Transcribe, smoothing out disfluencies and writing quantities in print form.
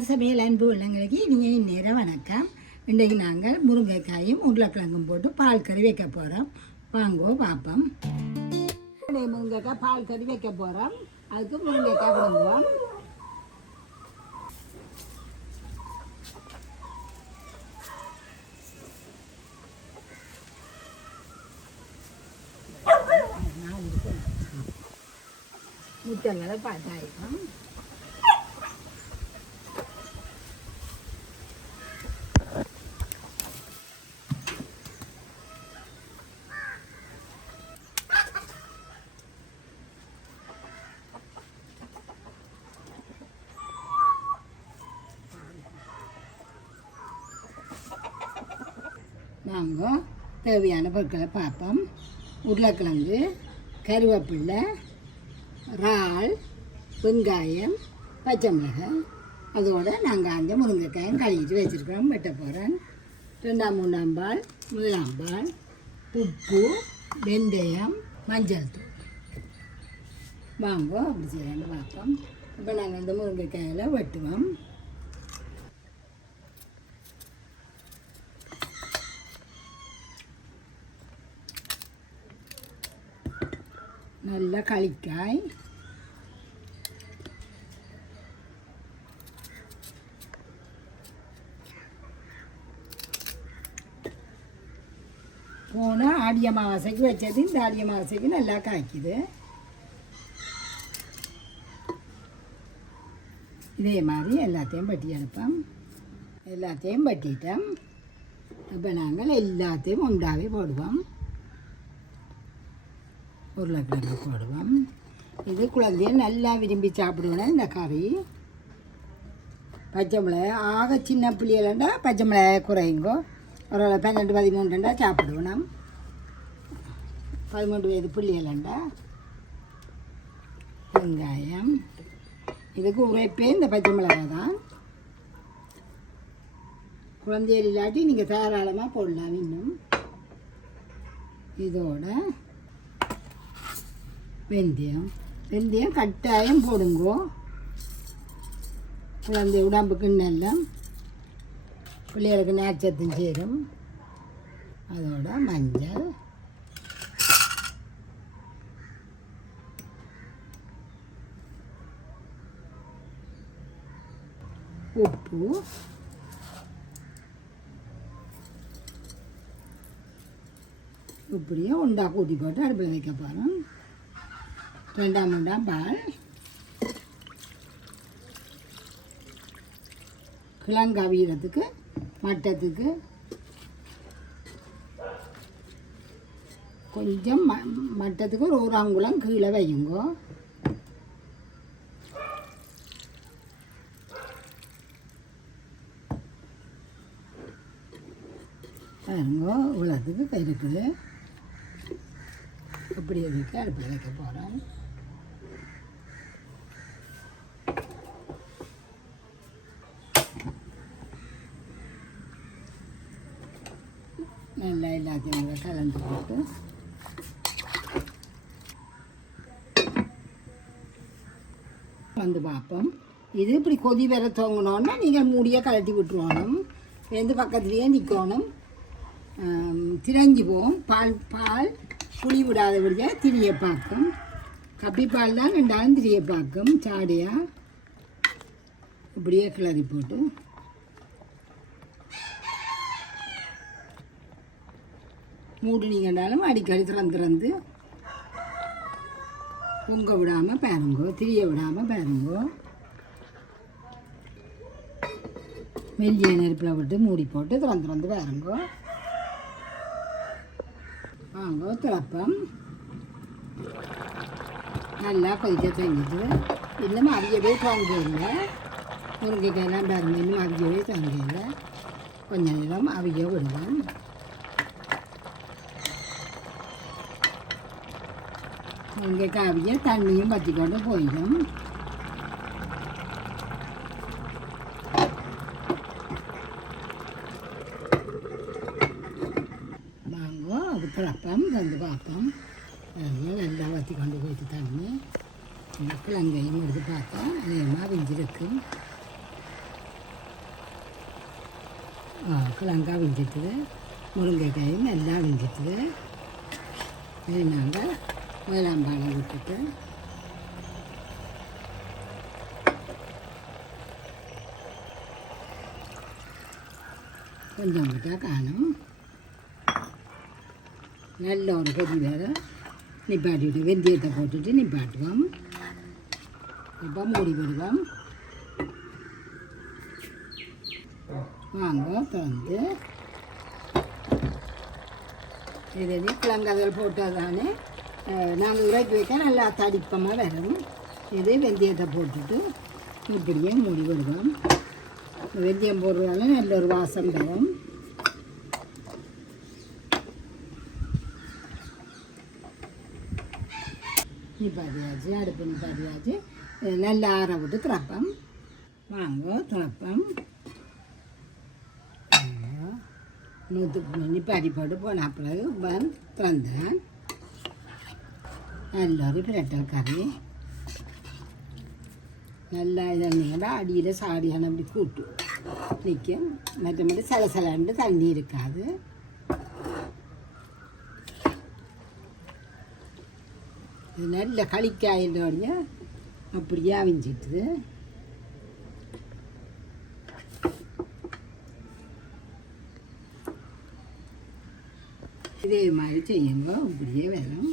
பால் சமையல் அன்பு உள்ளங்களுக்கு இனிய நேரம் வணக்கம். இன்றைக்கு நாங்கள் முருங்கைக்காயும் உருளைக்கிழங்கும் போட்டு பால் கறி வைக்க போகிறோம். வாங்கோ பார்ப்போம். முருங்கைக்காய் பால் கறி வைக்க போகிறோம். அதுக்கு முருங்கைக்காய் விடுவோம். முட்டைங்களை பார்த்தாயிருக்கோம். நாங்கள் தேவையான பொருட்களை பார்ப்போம். உருளைக்கிழங்கு, கருவேப்பிலை, இறால், வெங்காயம், பச்சை மிளகாய், அதோடு நாங்கள் அந்த முருங்கைக்காயும் கழுவிட்டு வச்சுருக்கிறோம். வெட்ட போகிறேன். 2-3 பால், முதலாம் பால், உப்பு, வெந்தயம், மஞ்சள் தூள். வாங்கோ அப்படி செய்யலான்னு பார்ப்போம். இப்போ நாங்கள் இந்த முருங்கைக்காயில் வெட்டுவோம். நல்ல களிக்காய், போன ஆடி அமாவாசைக்கு வச்சது இந்த ஆடி அமாவாசைக்கு நல்லா காய்க்குது. இதே மாதிரி எல்லாத்தையும் பட்டி எடுப்போம். எல்லாத்தையும் பட்டிட்டோம். இப்போ நாங்கள் எல்லாத்தையும் உண்டாவே போடுவோம். உருளைக்கிழங்கு போடுவோம். இது குழந்தைய நல்லா விரும்பி சாப்பிடுவேன் இந்த கறி. பச்சை மிளகாய் ஆக சின்ன புளியலண்டா பச்சை மிளகாய் குறையுங்கோ. ஒரு 12-13 சாப்பிடுவேன். 13 வயது புளியலண்டா. வெங்காயம், இதுக்கு உரைப்பே இந்த பச்சை மிளகாய் தான். குழந்தைகள் இல்லாட்டி நீங்கள் தாராளமாக போடலாம். இன்னும் இதோட வெந்தயம் கட்டாயம் போடுங்கோ. குழந்தை உடம்புக்கு நல்லா பிள்ளைகளுக்கு நாச்சத்தும் சேரும். அதோட மஞ்சள், உப்பு, இப்படியும் உண்டா கூட்டி போட்டு அடுப்பில் வைக்க போகிறோம். 2-3 பால், கிழங்கு அவியறதுக்கு மட்டத்துக்கு கொஞ்சம் மட்டத்துக்கு ஒரு 1 அங்குலம் கீழே வையுங்கோ. பாருங்கோ இவ்வளோத்துக்கு இருக்குது. இப்படி வைக்க அடுப்பில் வைக்க போகிறோம். நல்லா எல்லாத்தையும் கலந்து போட்டு வந்து பார்ப்போம். இது இப்படி கொதி வர தோங்கணுன்னா நீங்கள் மூடியை கலட்டி விட்டுருவோணும். எந்த பக்கத்துலேயே நிற்கணும். திரஞ்சி போகும். பால் புளி விடாதபடியாக திரிய பார்க்கும். கப்பிப்பால் தான் 2 திரிய பார்க்கும். சாடியாக இப்படியே கிளறி போட்டு மூடினீங்கன்னாலும் அடிக்கடி திறந்து பொங்க விடாமல் பாருங்கோ, திரிய விடாமல் பாருங்கோ. மெல்லிய நெருப்பில் விட்டு மூடி போட்டு திறந்து பாருங்கோ. வாங்கோ திறப்பம். நல்லா கொதிக்க தங்கிது. இன்னும் அதிகவே தோங்க இல்லை. முருங்கைக்காயெல்லாம் பாருங்க, இன்னும் அதிகவே தோங்க இல்லை. கொஞ்சம் நேரம் அவிய விடுவேன். முருங்கைக்காய் அவிய தண்ணியும் பற்றி கொண்டு போயிடும். வாங்கோ அது திறப்பம் தந்து பார்ப்போம். நல்லா வற்றி கொண்டு போயிட்டு தண்ணி கிழங்கையும் எடுத்து பார்த்தா அதிகமாக வெஞ்சிருக்கு. கிழங்கா விஞ்சிட்டுது, முருங்கைக்காயும் நல்லா விஞ்சிட்டுது. இது நாங்கள் முதலாம்பாலை விட்டுட்டு கொஞ்சம் விட்டால் காணும். நல்ல ஒரு கொதி வேறு நிப்பாட்டிவிட்டு வெந்தயத்தை போட்டுட்டு நிப்பாட்டுவோம். இப்போ மூடி விடுவோம். வாங்க திறந்து இது கிழங்கதல் போட்டால் தானே நாங்கள் இறக்கி வைக்க நல்லா தடிப்பமாக வரும். இது வெந்தயத்தை போட்டுட்டு இப்படியே மூடி விடுவோம். வெந்தயம் போடுறதால நல்ல ஒரு வாசம் தரும். நிப்பாட்டியாச்சு, அடுப்பு நிப்பாட்டியாச்சு. நல்லா ஆற விட்டு திறப்போம். வாங்க திறப்போம். நிப்பாட்டி போட்டு போன பிறகு திறந்தேன். நல்ல ஒரு பிரட்டல் கறி நல்லா இதா அடியில் சாடியான அப்படி கூட்டு நிற்கும். மற்றபடி சலசலண்டு தண்ணி இருக்காது. இது நல்ல களிக்காயின்றோடைய அப்படியே அவிஞ்சிட்டுது. இதே மாதிரி செய்யுங்க, இப்படியே வரும்.